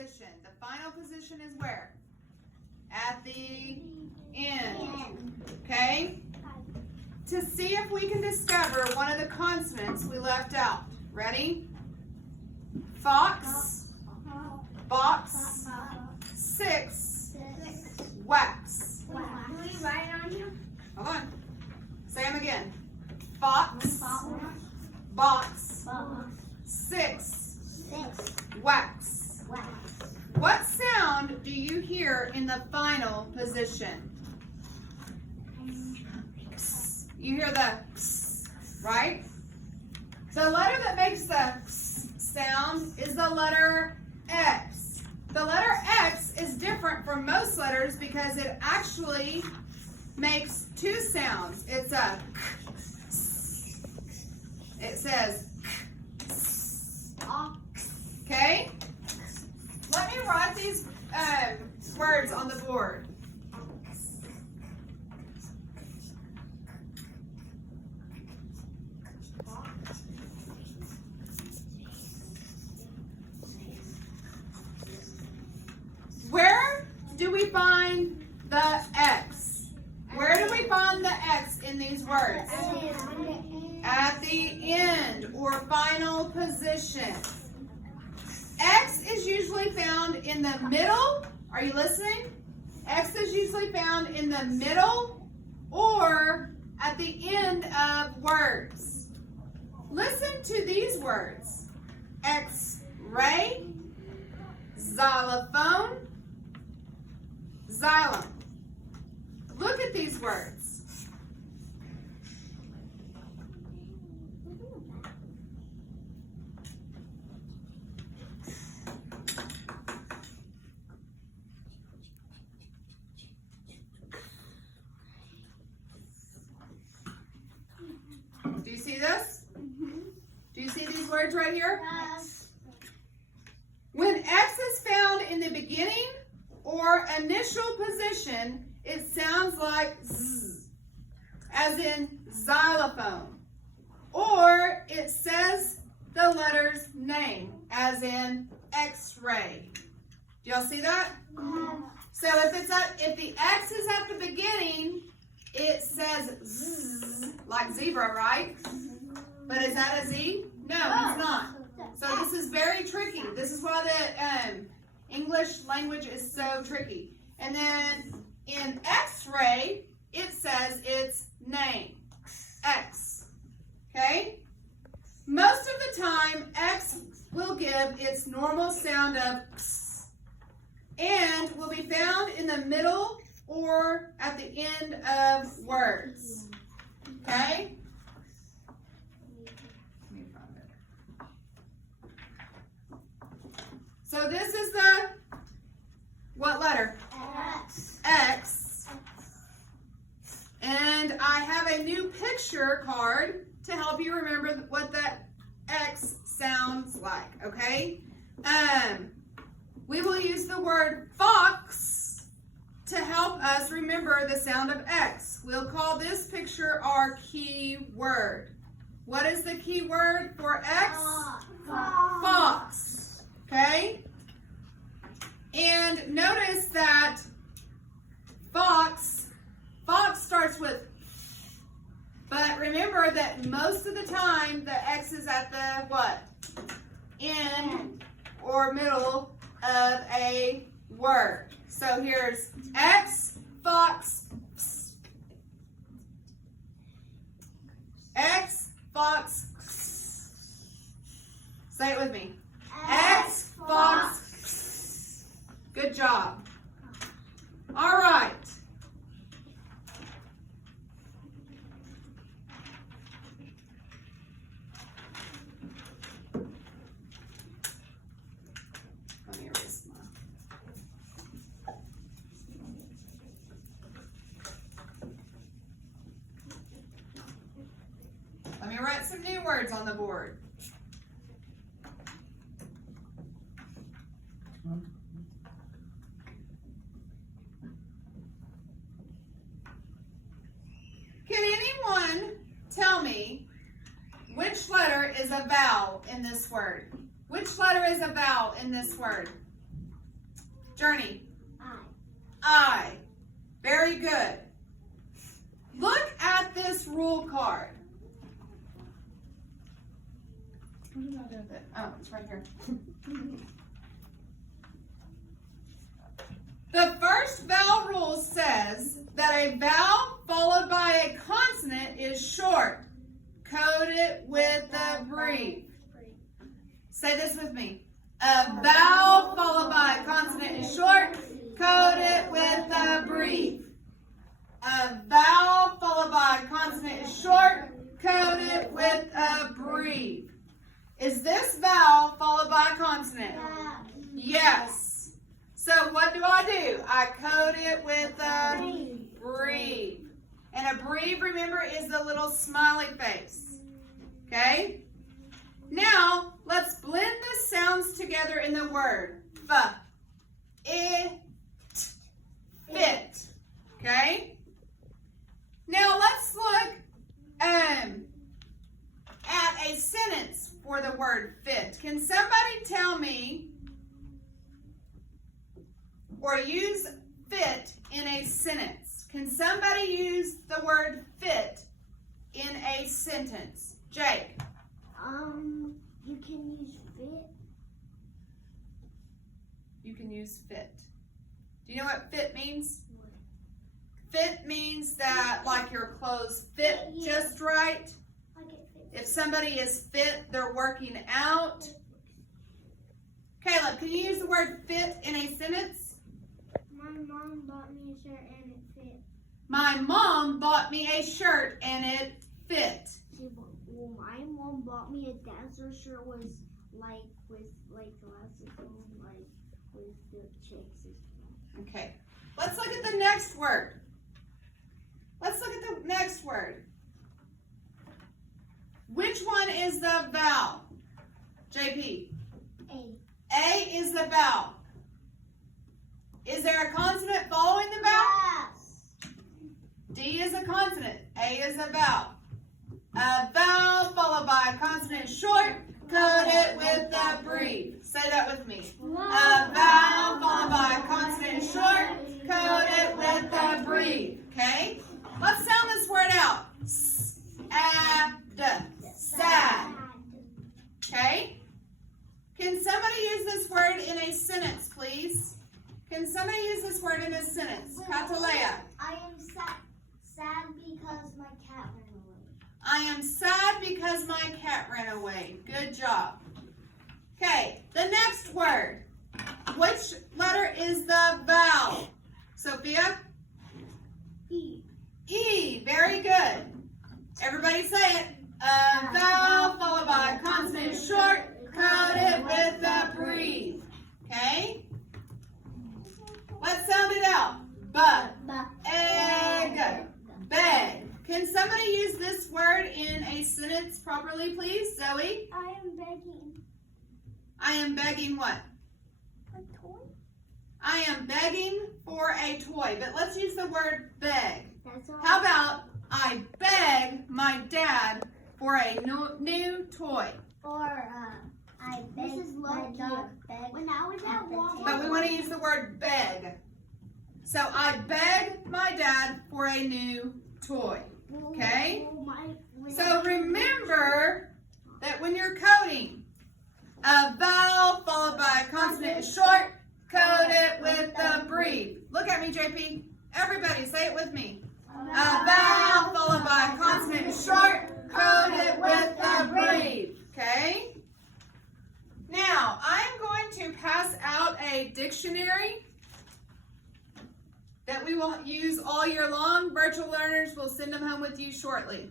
position. The final position is where? At the end. Okay? To see if we can discover one of the consonants we left out. Ready? Fox, box, six, wax. Do we write on here? Hold on. Say them again. Fox, box, six, wax. What sound do you hear in the final position? You hear the right? The letter that makes the sound is the letter X. The letter X is different from most letters because it actually makes two sounds. It's a it says okay? Let me write these words on the board. Where do we find the X? Where do we find the X in these words? At the end or final position. X is usually found in the middle. Are you listening? X is usually found in the middle or at the end of words. Listen to these words. X-ray, xylophone, xylem. Look at these words. Do you see this? Do you see these words right here? Yes. When X is found in the beginning or initial position, it sounds like Z, as in xylophone. Or it says the letter's name, as in X-ray. Do y'all see that? So if the X is at the beginning, it says Z, like zebra, right? But is that a Z? No, it's not. So this is very tricky. This is why the English language is so tricky. And then in X-ray, it says its name, X. Okay? Most of the time, X will give its normal sound of X and will be found in the middle or at the end of words. Okay? Let me find it. So this is the, what letter? X. And I have a new picture card to help you remember what that X sounds like, okay? We will use the word fox to help us remember the sound of X. We'll call this picture our key word. What is the key word for X? Fox. Okay? And notice that fox starts with, but remember that most of the time the X is at the what? End or middle of a word. So here's X, fox, psst. X, fox, psst. Say it with me. X, fox, psst. Good job. All right. Let me erase my. Let me write some new words on the board. Can anyone tell me which letter is a vowel in this word? Which letter is a vowel in this word? Journey. I. I. Very good. Look at this rule card. What did I do with it? Oh, it's right here. The first vowel rule says that a vowel followed by a consonant is short. Code it with a brief. Say this with me. A vowel followed by a consonant is short. Code it with a brief. A vowel followed by a consonant is short. Code it with a brief. Is this vowel followed by a consonant? Yes. So what do? I code it with a brief. And a brief, remember, is the little smiley face. Okay? Now, let's blend the sounds together in the word. F, I, t, fit. Okay? Now, let's look at a sentence for the word fit. Can somebody tell me or use fit in a sentence? Can somebody use the word fit in a sentence? Jake. You can use fit. You can use fit. Do you know what fit means? Fit means that like your clothes fit just right. If somebody is fit, they're working out. Caleb, can you use the word fit in a sentence? My mom bought me a shirt and it fit. My mom bought me a shirt and it fit. Well, my mom bought me a dancer shirt with glasses on, like with the checks. Okay. Let's look at the next word. Let's look at the next word. Which one is the vowel? JP. A. A is the vowel. Is there a consonant following the vowel? Yes. D is a consonant. A is a vowel. A vowel followed by a consonant short. Code it with a brief. Say that with me. A vowel followed by a consonant short. Code it with a brief. Okay? Let's sound this word out. S-A-D. Sad. Okay? Can somebody use this word in a sentence, please? Can somebody use this word in a sentence? Katalea. I am sad because my cat ran away. I am sad because my cat ran away. Good job. Okay, the next word. Which letter is the vowel? Sophia? E. E. Very good. Everybody say it. A vowel followed by a consonant short. Code it with a brief. Okay? Let's sound it out. Egg. Beg. Can somebody use this word in a sentence properly, please? Zoe? I am begging. I am begging what? A toy? I am begging for a toy. But let's use the word beg. That's all. How about I beg my dad for a new toy? Or I beg my dog. When I was at Walmart. But we want to use the word beg. So I beg my dad for a new toy. Okay? So remember that when you're coding, a vowel followed by a consonant is short. Code it with a brief. Look at me, JP. Everybody, say it with me. A vowel followed by a consonant is short. Code it with a brief. Okay? Now, I'm going to pass out a dictionary that we will use all year long. Virtual learners will send them home with you shortly.